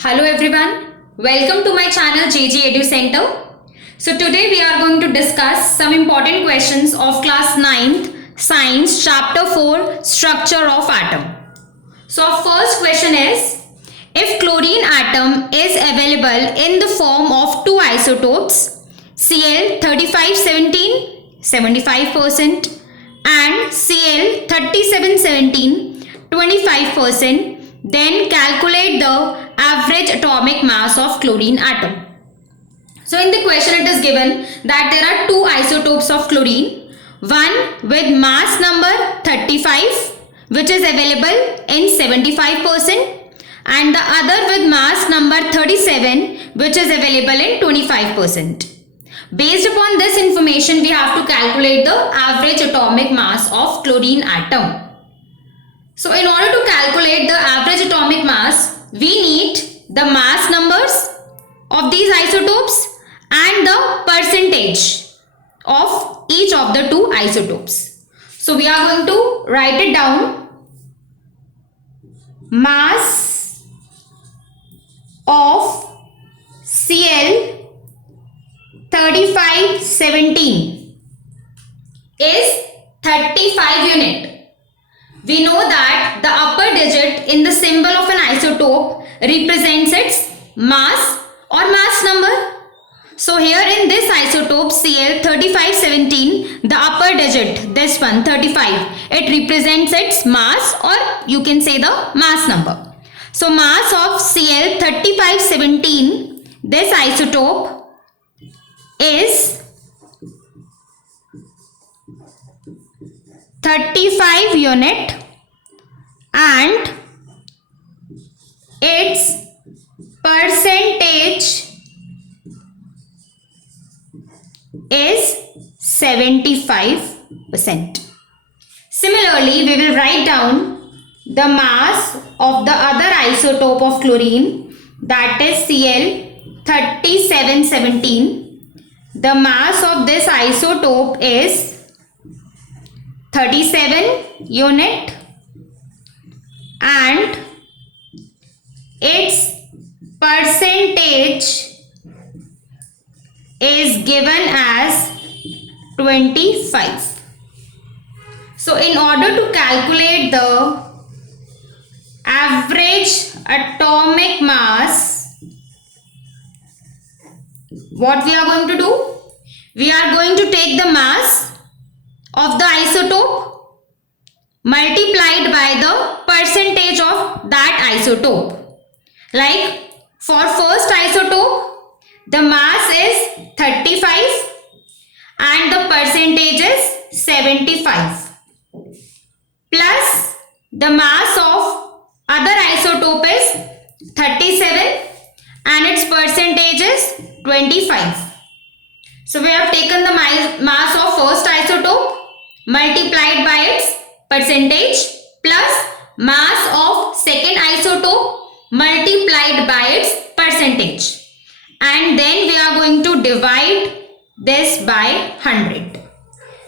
Hello everyone, welcome to my channel JG Edu Center. So today we are going to discuss some important questions of class 9th Science chapter 4 Structure of Atom. So our first question is, if chlorine atom is available in the form of two isotopes Cl 3517 75% and Cl 3717 25%, then calculate the average atomic mass of chlorine atom. So in the question it is given that there are two isotopes of chlorine, one with mass number 35 which is available in 75% and the other with mass number 37 which is available in 25%. Based upon this information we have to calculate the average atomic mass of chlorine atom. So in order to calculate the average atomic mass, we need the mass numbers of these isotopes and the percentage of each of the two isotopes. So we are going to write it down. Mass of Cl 3517 is 35 unit. We know that the upper digit in the symbol of an isotope represents its mass or mass number. So here in this isotope Cl 3517, the upper digit, this one 35, it represents its mass or you can say the mass number. So mass of Cl 3517, this isotope is 35 unit and its percentage is 75%. Similarly, we will write down the mass of the other isotope of chlorine, that is Cl 3717. The mass of this isotope is 37 unit and its percentage is given as 25. So in order to calculate the average atomic mass, what we are going to do? We are going to take the mass of the isotope multiplied by the percentage of that isotope. Like for first isotope, the mass is 35 and the percentage is 75 plus the mass of other isotope is 37 and its percentage is 25. So we have taken the mass of first isotope multiplied by its percentage plus mass of second isotope multiplied by its percentage, and then we are going to divide this by 100.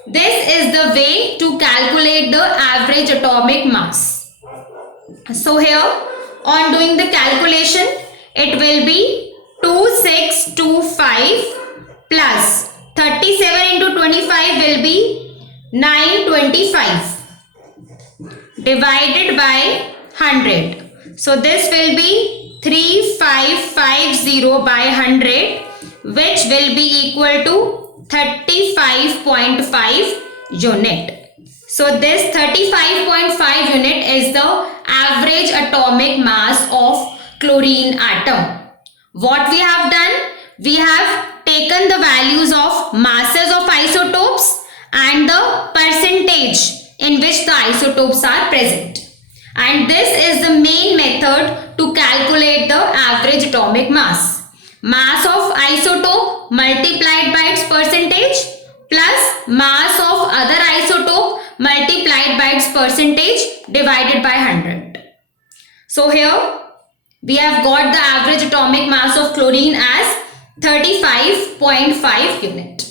This is the way to calculate the average atomic mass. So here on doing the calculation, it will be 2625 plus 37 into 25 will be 925 divided by 100. So this will be 3550 by 100, which will be equal to 35.5 unit. So this 35.5 unit is the average atomic mass of chlorine atom. What we have done? We have taken the values of masses of isotopes and the percentage in which the isotopes are present. And this is the main method to calculate the average atomic mass. Mass of isotope multiplied by its percentage plus mass of other isotope multiplied by its percentage divided by 100. So here we have got the average atomic mass of chlorine as 35.5 unit.